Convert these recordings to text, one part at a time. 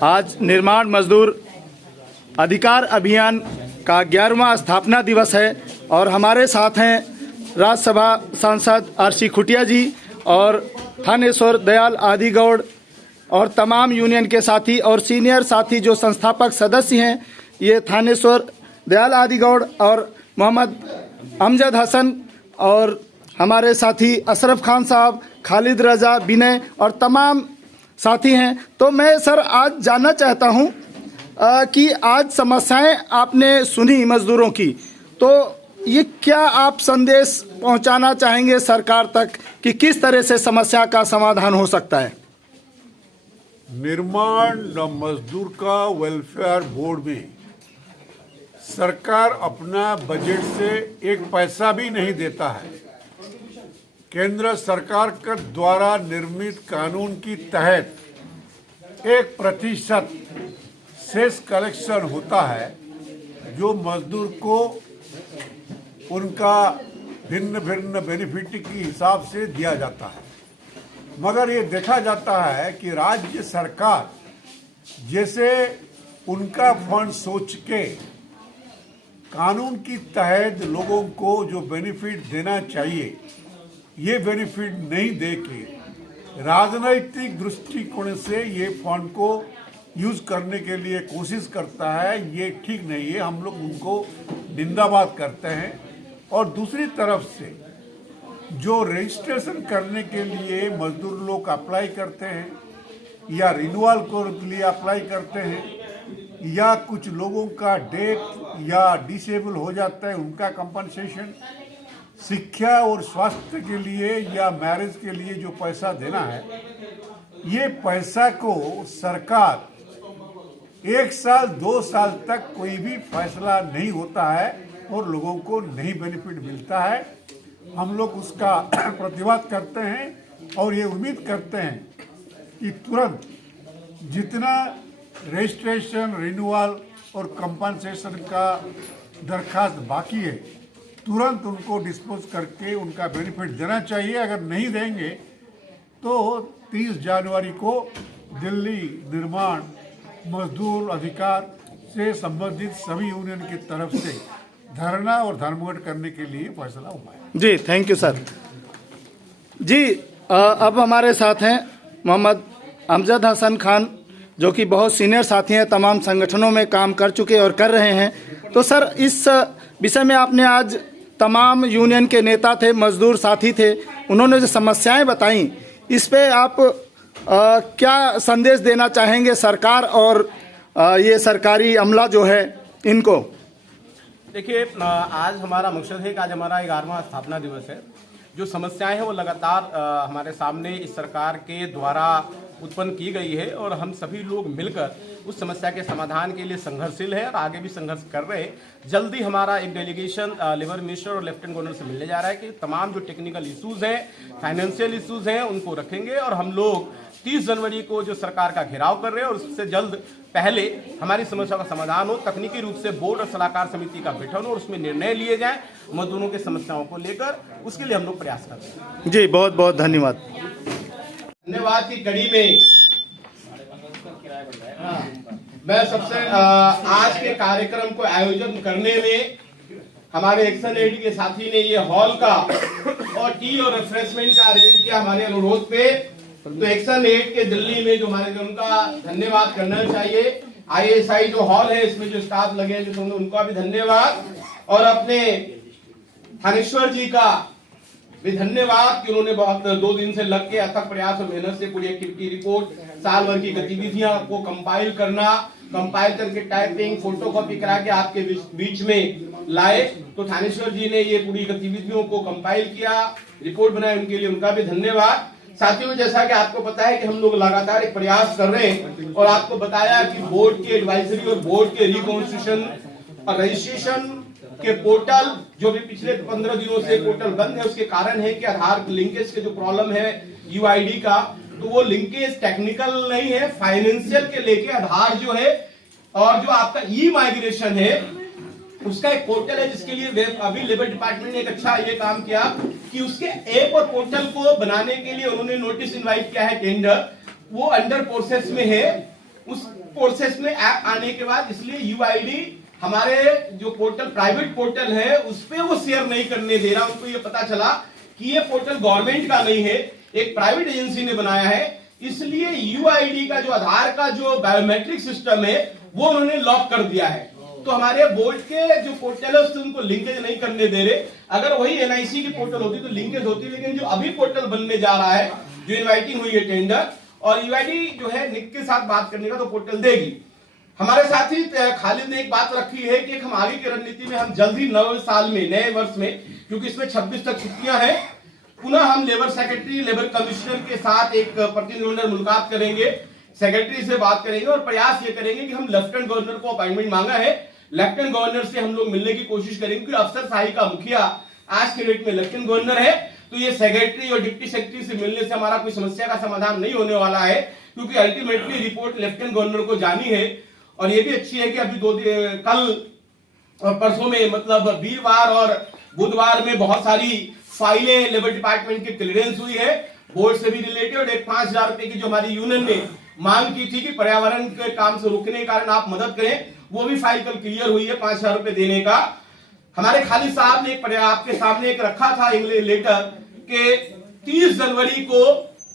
आज निर्माण मजदूर अधिकार अभियान का 11वां स्थापना दिवस है और हमारे साथ हैं राज्यसभा सांसद आरसी खुटिया जी और थानेश्वर दयाल आदिगौड़ और तमाम यूनियन के साथी और सीनियर साथी जो संस्थापक सदस्य हैं, ये थानेश्वर दयाल आदिगौड़ और मोहम्मद अमजद हसन और हमारे साथी अशरफ खान साहब, खालिद रजा, विनय और तमाम साथी हैं। तो मैं सर आज जानना चाहता हूं कि आज समस्याएं आपने सुनी मजदूरों की, तो ये क्या आप संदेश पहुंचाना चाहेंगे सरकार तक कि किस तरह से समस्या का समाधान हो सकता है? निर्माण मजदूर का वेलफेयर बोर्ड में सरकार अपना बजट से एक पैसा भी नहीं देता है। केंद्र सरकार के द्वारा निर्मित कानून की तहत 1% सेस कलेक्शन होता है, जो मजदूर को उनका भिन्न भिन्न बेनिफिट के हिसाब से दिया जाता है। मगर ये देखा जाता है कि राज्य सरकार जैसे उनका फंड सोच के कानून की तहत लोगों को जो बेनिफिट देना चाहिए, ये बेनिफिट नहीं दे के राजनीतिक दृष्टिकोण से ये फंड को यूज करने के लिए कोशिश करता है। ये ठीक नहीं है, हम लोग उनको निंदाबाद करते हैं। और दूसरी तरफ से जो रजिस्ट्रेशन करने के लिए मजदूर लोग अप्लाई करते हैं या रिन्यूअल के लिए अप्लाई करते हैं या कुछ लोगों का डेथ या डिसेबल हो जाता है, उनका कंपनसेशन, शिक्षा और स्वास्थ्य के लिए या मैरिज के लिए जो पैसा देना है, ये पैसा को सरकार 1 साल 2 साल तक कोई भी फैसला नहीं होता है और लोगों को नहीं बेनिफिट मिलता है। हम लोग उसका प्रतिवाद करते हैं और ये उम्मीद करते हैं कि तुरंत जितना रजिस्ट्रेशन, रिन्यूअल और कंपनसेशन का दरखास्त बाकी है, तुरंत उनको डिस्पोज करके उनका बेनिफिट देना चाहिए। अगर नहीं देंगे तो 30 जनवरी को दिल्ली निर्माण मजदूर अधिकार से संबंधित सभी यूनियन की तरफ से धरना और धर्मघट करने के लिए फैसला हुआ है। जी, थैंक यू सर। जी, अब हमारे साथ हैं मोहम्मद अमजद हसन खान, जो कि बहुत सीनियर साथी हैं, तमाम संगठनों में काम कर चुके और कर रहे हैं। तो सर, इस विषय में आपने आज तमाम यूनियन के नेता थे, मजदूर साथी थे, उन्होंने जो समस्याएं बताई, इस पे आप क्या संदेश देना चाहेंगे सरकार और ये सरकारी अमला जो है इनको? देखिए, आज हमारा मकसद है कि आज हमारा 11वां स्थापना दिवस है। जो समस्याएं हैं वो लगातार हमारे सामने इस सरकार के द्वारा उत्पन्न की गई है और हम सभी लोग मिलकर उस समस्या के समाधान के लिए संघर्षशील है और आगे भी संघर्ष कर रहे हैं। जल्दी हमारा एक डेलीगेशन लेबर मिनिस्टर और लेफ्टिनेंट गवर्नर से मिलने जा रहा है कि तमाम जो टेक्निकल इश्यूज हैं, फाइनेंशियल इश्यूज हैं, उनको रखेंगे और हम लोग 30 जनवरी को जो सरकार का घेराव कर रहे हैं और उससे जल्द पहले हमारी समस्या का समाधान हो, तकनीकी रूप से बोर्ड और सलाहकार समिति का गठन हो और उसमें निर्णय लिए जाएं मजदूरों की समस्याओं को लेकर। उसके लिए हम लोग प्रयास कर रहे हैं। जी, बहुत बहुत धन्यवाद। धन्यवाद की कड़ी में मैं सबसे आज के कार्यक्रम को आयोजन करने में हमारे एक्शन एड के साथी ने ये हॉल का और टी और रिफ्रेशमेंट का अरेंज किया हमारे अनुरोध पे। तो एक्शन एड के दिल्ली में जो हमारे उनका धन्यवाद करना चाहिए। ISI जो हॉल है, इसमें जो स्टाफ लगे हैं, जो उनका भी धन्यवाद, और अपने थानेश्वर जी का भी धन्यवाद कि उन्होंने बहुत 2 दिन से लग के अथक प्रयास और मेहनत से पूरी एक्टिविटी रिपोर्ट, साल भर की गतिविधियां को कंपाइल करना, कंपाइल करके टाइपिंग, फोटोकॉपी करा के आपके बीच में लाए। तो थानेश्वर जी ने ये पूरी गतिविधियों को कंपाइल किया, रिपोर्ट बनाई, उनके लिए उनका भी धन्यवाद। साथियों, जैसा कि आपको पता है कि हम लोग लगातार एक प्रयास कर रहे हैं और आपको बताया कि बोर्ड की एडवाइजरी और बोर्ड के रिकॉन्स्टिट्यूशन और रजिस्ट्रेशन के पोर्टल जो भी पिछले 15 दिनों से पोर्टल बंद है, उसके कारण है कि आधार लिंकेज के जो प्रॉब्लम है UID का, तो वो लिंकेज टेक्निकल नहीं है, फाइनेंशियल के लेके आधार जो है और जो आपका ई-माइग्रेशन है उसका एक पोर्टल है, जिसके लिए अभी लेबर डिपार्टमेंट ने एक अच्छा ये काम किया कि उसके ऐप और पोर्टल को बनाने के लिए उन्होंने नोटिस इनवाइट किया है, टेंडर वो अंडर प्रोसेस में है उस प्रोसेस में ऐप आने के बाद इसलिए यूआईडी हमारे जो पोर्टल प्राइवेट पोर्टल है उस पे वो शेयर नहीं करने दे रहा। उनको ये पता चला कि ये पोर्टल गवर्नमेंट का नहीं है, एक प्राइवेट एजेंसी ने बनाया है, इसलिए यूआईडी का जो आधार का जो बायोमेट्रिक सिस्टम है वो उन्होंने लॉक कर दिया है। तो हमारे बोर्ड के जो पोर्टल है उससे उनको लिंकेज नहीं करने दे रहे। अगर वही एनआईसी की पोर्टल होती तो लिंकेज होती, लेकिन जो अभी पोर्टल बनने जा रहा है, जो इनवाइटिंग हुई है टेंडर, और यूआईडी जो है निक के साथ बात करने का तो पोर्टल देगी। हमारे साथ ही खालिद ने एक बात रखी है कि हम आगे की रणनीति में हम जल्दी नए साल में, नए वर्ष में, क्योंकि इसमें 26 तक छुट्टियां हैं, पुनः हम लेबर सेक्रेटरी, लेबर कमिश्नर के साथ एक प्रतिनिधिमंडल मुलाकात करेंगे, सेक्रेटरी से बात करेंगे और प्रयास ये करेंगे कि हम लेफ्टिनेंट गवर्नर को अपॉइंटमेंट मांगा है, लेफ्टिनेंट गवर्नर से हम लोग मिलने की कोशिश करेंगे, क्योंकि अफसर शाही का मुखिया आज के डेट में लेफ्टिनेंट गवर्नर है। तो ये सेक्रेटरी और डिप्टी सेक्रेटरी से मिलने से हमारा कोई समस्या का समाधान नहीं होने वाला है, क्योंकि अल्टीमेटली रिपोर्ट लेफ्टिनेंट गवर्नर को जानी है। और ये भी अच्छी है कि अभी कल और परसों में, मतलब वीरवार और बुधवार में बहुत सारी फाइलें लेबर डिपार्टमेंट की क्लियरेंस हुई है बोर्ड से भी रिलेटेड। एक 5,000 रुपए की जो हमारी यूनियन ने मांग की थी कि पर्यावरण के काम से रुकने के कारण आप मदद करें, वो भी फाइल कल क्लियर हुई है 5,000 रुपए देने का। हमारे खालिद साहब ने एक आपके सामने एक रखा था लेटर के 30 जनवरी को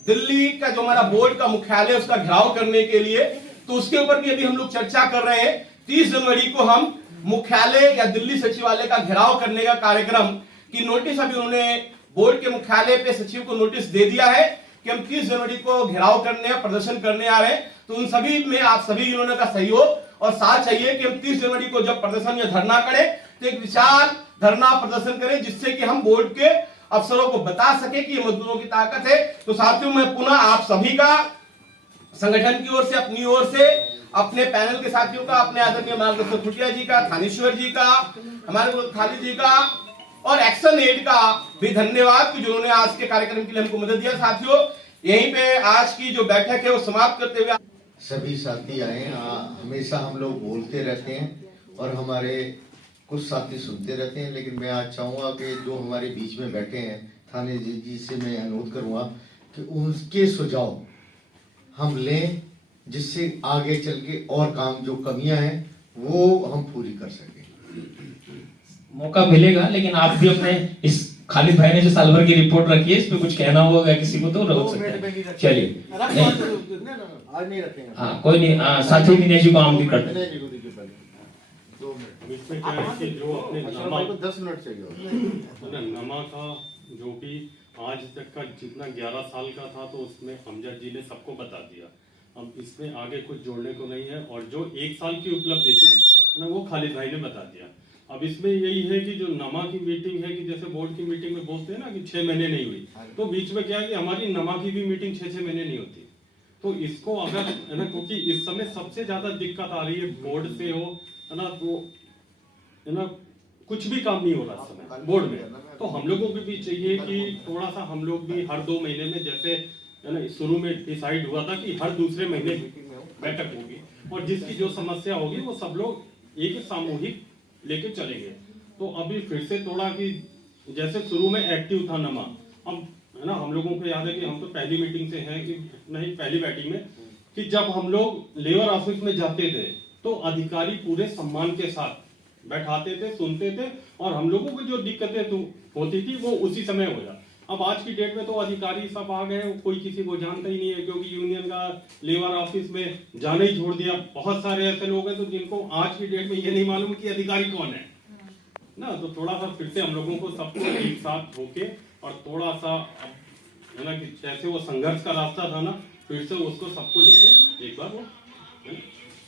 दिल्ली का जो हमारा बोर्ड का मुख्यालय उसका घेराव करने के लिए, तो उसके ऊपर भी अभी हम लोग चर्चा कर रहे हैं। 30 जनवरी को हम मुख्यालय या दिल्ली सचिवालय का घेराव करने का कार्यक्रम की नोटिस अभी उन्होंने बोर्ड के मुख्यालय पे सचिव को नोटिस दे दिया है कि हम 30 जनवरी को घेराव करने और प्रदर्शन करने आ रहे हैं। तो उन सभी में आप सभी यूनियनों का सहयोग और साथ चाहिए कि हम 30 जनवरी को जब प्रदर्शन या धरना करें तो एक विशाल धरना प्रदर्शन करें, जिससे कि हम बोर्ड के अफसरों को बता सके कि ये मजदूरों की ताकत है। तो साथियों, मैं पुनः आप सभी का, संगठन की ओर से, अपनी ओर से, अपने पैनल के साथियों का, अपने आदरणीय मार्गदर्शक खुटिया जी का, थानेश्वर जी का, हमारे खालिद जी का और एक्शन एड का भी धन्यवाद कि जिन्होंने आज के कार्यक्रम के लिए हमको मदद दिया। साथियों, यहीं पे आज की जो बैठक है वो समाप्त करते हुए सभी साथी आए। हमेशा हम लोग बोलते रहते हैं और हमारे कुछ साथी सुनते रहते हैं, लेकिन मैं आज चाहूँगा कि जो हमारे बीच में बैठे हैं थाने जी से मैं अनुरोध करूँगा कि उनके सुझाव हम लें, जिससे आगे चल के और काम जो कमियां हैं वो हम पूरी कर सकें। मौका मिलेगा, लेकिन आप भी अपने इस खालिद भाई ने जो साल भर की रिपोर्ट रखी है इस पे कुछ कहना होगा किसी को तो रोक सकते हैं। चलिए, आज नहीं रखेंगे। हाँ, कोई नहीं। साथी विनय जी को आमंत्रित करते हैं। इसमें क्या है कि जो अपने नमा 10 मिनट चाहिए। नमा का जो भी आज तक का जितना 11 साल का था, तो उसमें अमजद जी ने सबको बता दिया। अब इसमें आगे कुछ जोड़ने को नहीं है, और जो 1 साल की उपलब्धि थी ना, वो खालिद भाई ने बता दिया। अब इसमें यही है कि जो नमा की मीटिंग है, कि जैसे बोर्ड की मीटिंग में बोलते हैं ना कि 6 महीने नहीं हुई, तो बीच में क्या है कि हमारी नमा की भी मीटिंग 6-6 महीने नहीं होती। तो इसको अगर है ना, क्योंकि इस समय सबसे ज्यादा दिक्कत आ रही है बोर्ड से हो है ना, तो है ना कुछ भी काम नहीं हो रहा इस समय बोर्ड में। तो हम लोगों को भी चाहिए कि थोड़ा सा हम लोग भी हर 2 महीने में, जैसे है ना शुरू में डिसाइड हुआ था कि हर दूसरे महीने बैठक होगी, और जिसकी जो समस्या होगी वो सब लोग एक सामूहिक लेके चलेंगे। तो अभी फिर से थोड़ा कि जैसे शुरू में एक्टिव था नमा, अब है ना हम लोगों को याद है कि हम तो पहली मीटिंग से हैं, कि नहीं पहली बैठक में, कि जब हम लोग लेबर ऑफिस में जाते थे तो अधिकारी पूरे सम्मान के साथ बैठाते थे, सुनते थे, और हम लोगों को जो दिक्कतें होती थी वो उसी समय हो जाती। अब आज की डेट में तो अधिकारी सब आ गए, कोई किसी को जानता ही नहीं है, क्योंकि यूनियन का लेबर ऑफिस में जाना ही छोड़ दिया। बहुत सारे ऐसे लोग हैं तो जिनको आज की डेट में ये नहीं मालूम कि अधिकारी कौन है ना। तो थोड़ा सा फिर से हम लोगों को सबको एक साथ होके और थोड़ा सा है ना, कि जैसे वो संघर्ष का रास्ता था ना, फिर से उसको सबको लेके एक बार वो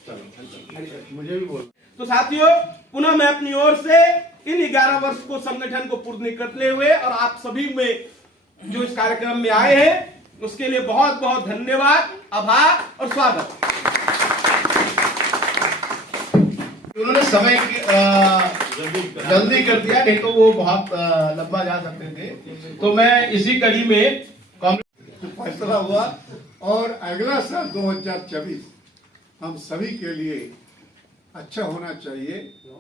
चलो मुझे भी बोल। तो साथियों, पुनः मैं अपनी ओर से इन 11 वर्ष को संगठन को पूर्ण करते हुए और आप सभी में जो इस कार्यक्रम में आए हैं उसके लिए बहुत बहुत धन्यवाद, आभार और स्वागत। उन्होंने समय जल्दी कर दिया, नहीं तो वो बहुत लंबा जा सकते थे। तो मैं इसी कड़ी में फैसला हुआ और अगला साल 2024 हम सभी के लिए अच्छा होना चाहिए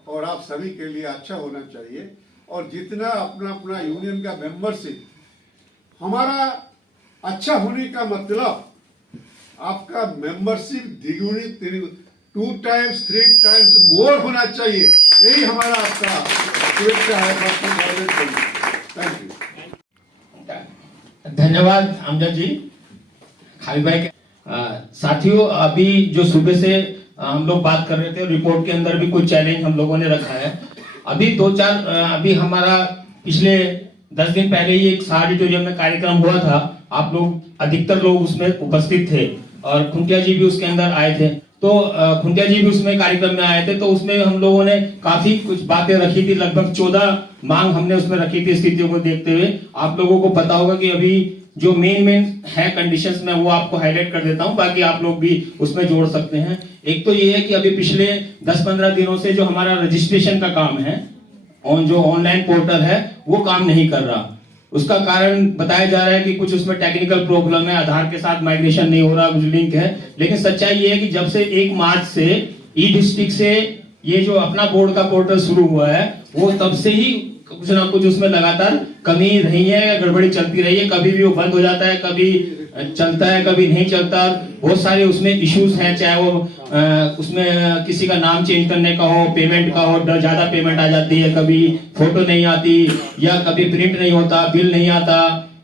और आप सभी के लिए अच्छा होना चाहिए। और जितना अपना अपना यूनियन का मेंबरशिप, हमारा अच्छा होने का मतलब आपका मेंबरशिप द्विगुणी 2 टाइम्स 3 टाइम्स मोर होना चाहिए। यही हमारा आपका शुभेच्छा है। Thank you. धन्यवाद अमजद जी, खालिद भाई। साथियों, अभी जो सुबह से हम लोग बात कर रहे थे, रिपोर्ट के अंदर भी कुछ चैलेंज हम लोगों ने रखा है। अभी 2-4 अभी हमारा पिछले 10 दिन पहले ही एक ऑडिटोरियम में कार्यक्रम हुआ था। आप लोग अधिकतर लोग उसमें उपस्थित थे और खुंटिया जी भी उसके अंदर आए थे। तो खुंटिया जी भी उसमें कार्यक्रम में आए थे। तो उसमें हम लोगों ने काफी कुछ बातें रखी थी, लगभग 14 मांग हमने उसमें रखी थी स्थितियों को देखते हुए। आप लोगों को पता होगा कि अभी जो मेन है कंडीशंस में, वो आपको हाईलाइट कर देता हूं, बाकी आप लोग भी उसमें जोड़ सकते हैं। एक तो ये है कि अभी पिछले 10-15 दिनों से जो हमारा रजिस्ट्रेशन का काम है, जो ऑनलाइन पोर्टल है, वो काम नहीं कर रहा। उसका कारण बताया जा रहा है कि कुछ उसमें टेक्निकल प्रॉब्लम है, आधार के साथ माइग्रेशन नहीं हो रहा, कुछ लिंक है। लेकिन सच्चाई ये है कि जब से 1 मार्च से ई डिस्ट्रिक्ट से ये जो अपना बोर्ड का पोर्टल शुरू हुआ है, वो तब से ही कुछ ना कुछ उसमें लगातार कमी रही है या गड़बड़ी चलती रही है। कभी भी वो बंद हो जाता है, कभी चलता है, कभी नहीं चलता। बहुत सारे उसमें इश्यूज हैं, चाहे वो उसमें किसी का नाम चेंज करने का हो, पेमेंट का हो, ज्यादा पेमेंट आ जाती है, कभी फोटो नहीं आती, या कभी प्रिंट नहीं होता, बिल नहीं आता,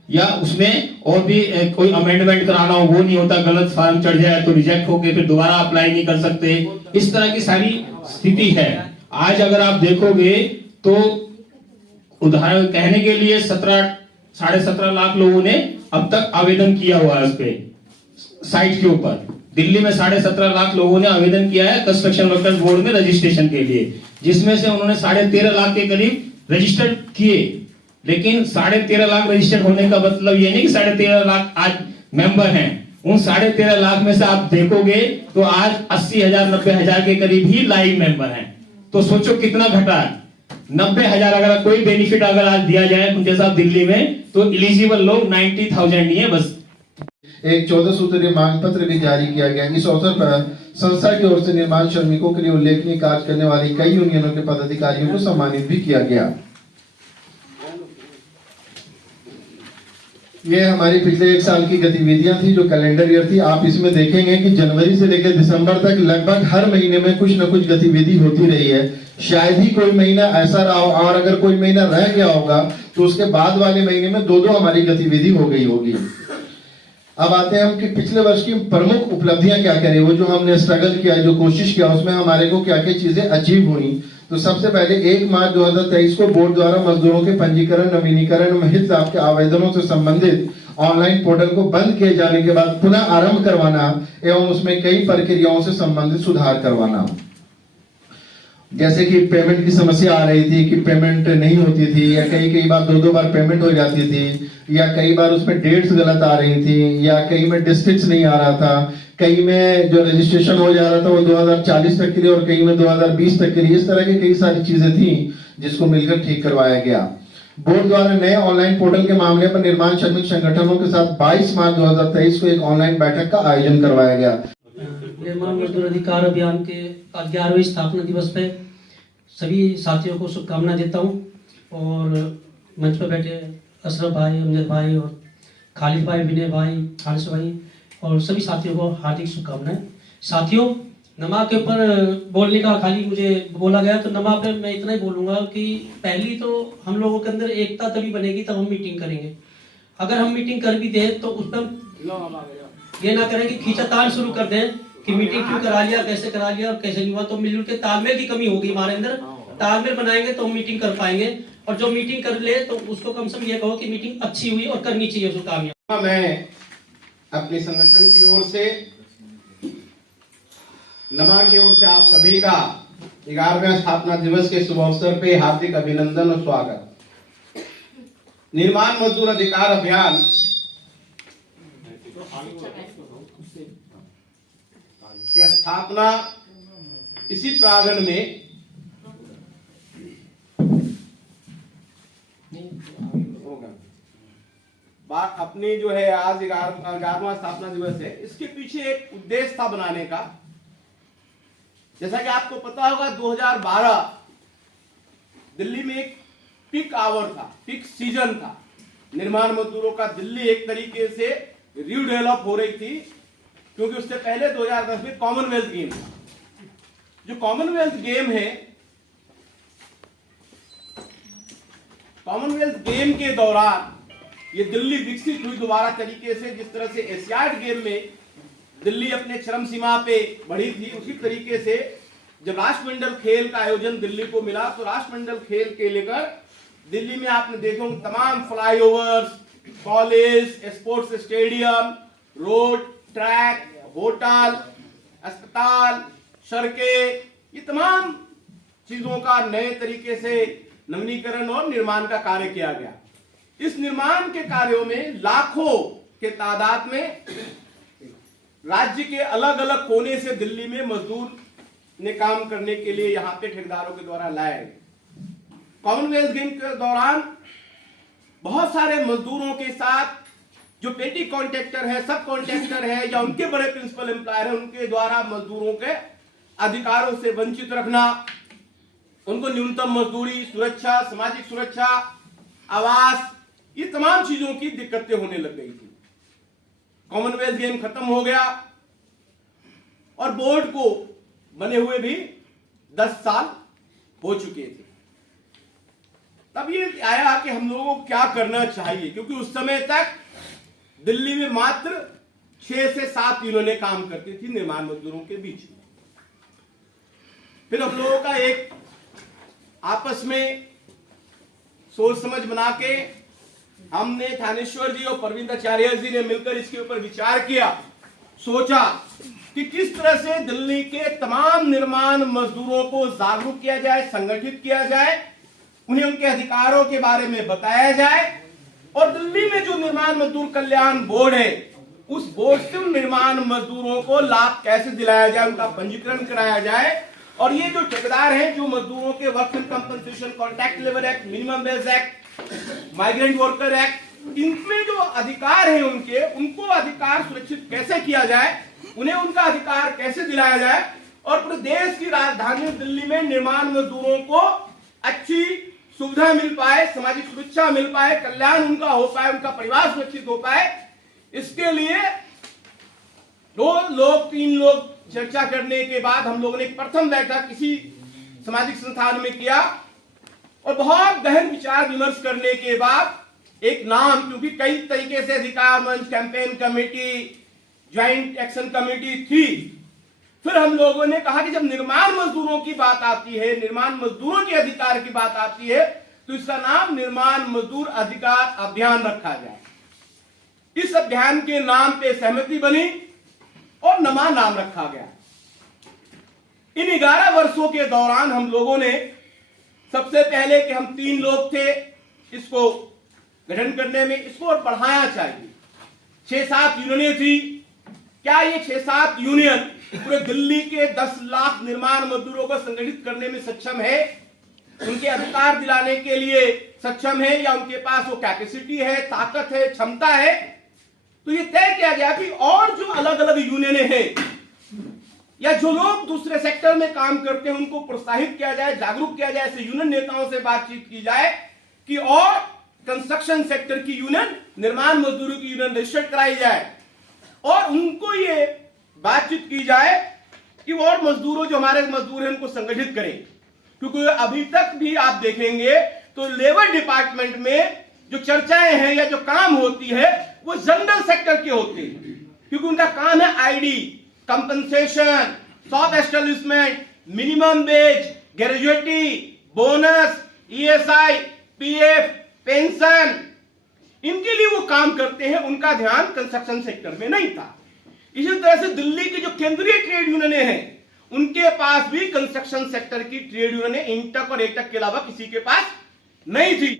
या उसमें और भी कोई अमेंडमेंट कराना हो वो नहीं होता, गलत फॉर्म चढ़ जाए तो रिजेक्ट होके फिर दोबारा अप्लाई नहीं कर सकते। इस तरह की सारी स्थिति है। आज अगर आप देखोगे तो उदाहरण कहने के लिए 17.5 लाख लोगों ने अब तक आवेदन किया हुआ है उस पे साइट के ऊपर। दिल्ली में 17.5 लाख लोगों ने आवेदन किया है कंस्ट्रक्शन वर्कर्स बोर्ड में रजिस्ट्रेशन के लिए, जिसमें से उन्होंने 13.5 लाख के करीब रजिस्टर किए। लेकिन 13.5 लाख रजिस्टर्ड होने का मतलब ये नहीं कि 13.5 लाख आज मेंबर हैं। उन 13.5 लाख में से आप देखोगे तो आज 80,000 90,000 के करीब ही लाइव मेंबर हैं। तो सोचो कितना घटा। 90,000 अगर कोई बेनिफिट अगर आज दिया जाए उनके साथ दिल्ली में, तो एलिजिबल लोग 90,000 ही है बस। एक 14 सूत्रीय मांग पत्र भी जारी किया गया। इस अवसर पर संस्था की ओर से निर्माण श्रमिकों के लिए उल्लेखनीय कार्य करने वाली कई यूनियनों के पदाधिकारियों को सम्मानित भी किया गया। ये हमारी पिछले 1 साल की गतिविधियां थी जो कैलेंडर ईयर थी। आप इसमें देखेंगे कि जनवरी से लेकर दिसंबर तक लगभग हर महीने में कुछ न कुछ गतिविधि होती रही है। शायद ही कोई महीना ऐसा रहा हो, और अगर कोई महीना रह गया होगा तो उसके बाद वाले महीने में 2-2 हमारी गतिविधि हो गई होगी। अब आते हैं हम कि पिछले वर्ष की प्रमुख उपलब्धियां क्या करें, वो जो हमने स्ट्रगल किया, जो कोशिश किया, उसमें हमारे को क्या क्या चीजें अचीव हुई। तो सबसे पहले 1 मार्च 2023 को बोर्ड द्वारा मजदूरों के पंजीकरण, नवीनीकरण में हित लाभ के आवेदनों से संबंधित ऑनलाइन पोर्टल को बंद किए जाने के बाद पुनः आरंभ करवाना एवं उसमें कई प्रक्रियाओं से संबंधित सुधार करवाना। जैसे कि पेमेंट की समस्या आ रही थी कि पेमेंट नहीं होती थी, या कई बार 2-2 बार पेमेंट हो जाती थी, या कई बार उसमें डेट्स गलत आ रही थी, या कई में डिस्ट्रिक्ट्स नहीं आ रहा था, कई में जो रजिस्ट्रेशन हो जा रहा था वो 2040 तक के लिए और कई में 2020 तक के लिए। इस तरह की कई सारी चीजें थी जिसको मिलकर ठीक करवाया गया। बोर्ड द्वारा नए ऑनलाइन पोर्टल के मामले पर निर्माण श्रमिक संगठनों के साथ 22 मार्च 2023 को एक ऑनलाइन बैठक का आयोजन करवाया गया। निर्माण मजदूर अधिकार अभियान के 11वें स्थापना दिवस पे सभी साथियों को शुभकामना देता हूं, और मंच पर बैठे अशरफ भाई, अमजद भाई और खालिद भाई, विनय भाई, हारिस भाई और सभी साथियों को हार्दिक शुभकामनाएं। साथियों, नमा के ऊपर बोलने का खाली मुझे बोला गया, तो नमा पे मैं इतना ही बोलूँगा कि पहली तो हम लोगों के अंदर एकता तभी बनेगी तब हम मीटिंग करेंगे। अगर हम मीटिंग कर भी दें तो उस पर ये ना करें कि खींचातान शुरू कर दें कि मीटिंग क्यों करा लिया, कैसे करा लिया और कैसे नहीं हुआ। तो मिलजुल के तालमेल की कमी होगी हमारे अंदर। तालमेल बनाएंगे तो हम मीटिंग कर पाएंगे, और जो मीटिंग कर ले तो उसको कम से कम ये कहो कि मीटिंग अच्छी हुई और करनी चाहिए उसको कामयाब। मैं अपने संगठन की ओर से, नमा की ओर से आप सभी का 11वें स्थापना दिवस के शुभ अवसर पे हार्दिक अभिनंदन और स्वागत। निर्माण मजदूर अधिकार अभियान की स्थापना इसी प्रांगण में अपनी जो है आज 11वां स्थापना दिवस है, इसके पीछे एक उद्देश्य था बनाने का। जैसा कि आपको पता होगा 2012 दिल्ली में एक पीक आवर था, पीक सीजन था। निर्माण मजदूरों का दिल्ली एक तरीके से रीडेवलप हो रही थी, क्योंकि उससे पहले 2010 में कॉमनवेल्थ गेम था। जो कॉमनवेल्थ गेम है, कॉमनवेल्थ गेम के दौरान ये दिल्ली विकसित हुई दोबारा तरीके से। जिस तरह से एशियाड गेम में दिल्ली अपने चरम सीमा पे बढ़ी थी, उसी तरीके से जब राष्ट्रमंडल खेल का आयोजन दिल्ली को मिला तो राष्ट्रमंडल खेल के लेकर दिल्ली में आपने देखो तमाम flyovers, college, sports stadium, road, track, hotel, अस्पताल, सड़कें, ये तमाम चीजों का नए तरीके से नवीनीकरण और निर्माण का कार्य किया गया। इस निर्माण के कार्यों में लाखों के तादाद में राज्य के अलग अलग कोने से दिल्ली में मजदूर ने काम करने के लिए यहां पे ठेकेदारों के द्वारा लाए गए। कॉमनवेल्थ गेम के दौरान बहुत सारे मजदूरों के साथ जो पेटी कॉन्ट्रैक्टर है, सब कॉन्ट्रैक्टर है या उनके बड़े प्रिंसिपल एम्प्लॉयर है, उनके द्वारा मजदूरों के अधिकारों से वंचित रखना, उनको न्यूनतम मजदूरी, सुरक्षा, सामाजिक सुरक्षा, आवास, ये तमाम चीजों की दिक्कतें होने लग गई थी। कॉमनवेल्थ गेम खत्म हो गया और बोर्ड को बने हुए भी 10 साल हो चुके थे। तब ये आया कि हम लोगों को क्या करना चाहिए, क्योंकि उस समय तक दिल्ली में मात्र 6 से 7 यूनियनें काम करती थी निर्माण मजदूरों के बीच में। फिर हम लोगों का एक आपस में सोच समझ बना के हमने थानेश्वर जी और परविंदाचार्य जी ने मिलकर इसके ऊपर विचार किया, सोचा कि किस तरह से दिल्ली के तमाम निर्माण मजदूरों को जागरूक किया जाए, संगठित किया जाए, उन्हें उनके अधिकारों के बारे में बताया जाए और दिल्ली में जो निर्माण मजदूर कल्याण बोर्ड है उस बोर्ड से उन निर्माण मजदूरों को लाभ कैसे दिलाया जाए, उनका पंजीकरण कराया जाए। और ये जो ठेकेदार हैं जो मजदूरों के work and compensation, contract labour act, minimum wage act, migrant worker act, इनमें जो अधिकार है उनको अधिकार सुरक्षित कैसे किया जाए, उन्हें उनका अधिकार कैसे दिलाया जाए और पूरे देश की राजधानी दिल्ली में निर्माण मजदूरों को अच्छी सुविधा मिल पाए, सामाजिक सुरक्षा मिल पाए, कल्याण उनका हो पाए, उनका परिवार सुरक्षित हो पाए। इसके लिए 3 लोग चर्चा करने के बाद हम लोगों ने प्रथम बैठक किसी सामाजिक संस्थान में किया और बहुत गहन विचार विमर्श करने के बाद एक नाम, क्योंकि कई तरीके से अधिकार मंच, campaign committee, joint action committee थी, फिर हम लोगों ने कहा कि जब निर्माण मजदूरों की बात आती है, निर्माण मजदूरों के अधिकार की बात आती है, तो इसका नाम निर्माण मजदूर अधिकार अभियान रखा जाए। इस अभियान के नाम पे सहमति बनी और नमा नाम रखा गया। इन 11 वर्षों के दौरान हम लोगों ने सबसे पहले कि हम 3 लोग थे इसको गठन करने में, इसको और बढ़ाया चाहिए। 6-7 यूनियनें थी, क्या ये 6-7 यूनियन पूरे दिल्ली के 10 लाख निर्माण मजदूरों को संगठित करने में सक्षम है, उनके अधिकार दिलाने के लिए सक्षम है, या उनके पास वो कैपेसिटी है, ताकत है, क्षमता है? तो ये तय किया गया कि और जो अलग अलग यूनियनें हैं या जो लोग दूसरे सेक्टर में काम करते हैं उनको प्रोत्साहित किया जाए, जागरूक किया जाए, ऐसे यूनियन नेताओं से बातचीत की जाए कि और कंस्ट्रक्शन सेक्टर की यूनियन, निर्माण मजदूरों की यूनियन रजिस्टर्ड कराई जाए और उनको ये बातचीत की जाए कि वो और मजदूरों, जो हमारे मजदूर हैं, उनको संगठित करें। क्योंकि अभी तक भी आप देखेंगे तो लेबर डिपार्टमेंट में जो चर्चाएं हैं या जो काम होती है वो जनरल सेक्टर के होते हैं, क्योंकि उनका काम है ID, compensation, shop establishment, minimum wage, gratuity, bonus, ESI, PF, pension, इनके लिए वो काम करते हैं। उनका ध्यान कंस्ट्रक्शन सेक्टर में नहीं था। इसी तरह से दिल्ली की जो केंद्रीय ट्रेड यूनियनें हैं उनके पास भी कंस्ट्रक्शन सेक्टर की ट्रेड यूनियनें इंटक और एकटक के अलावा किसी के पास नहीं थी।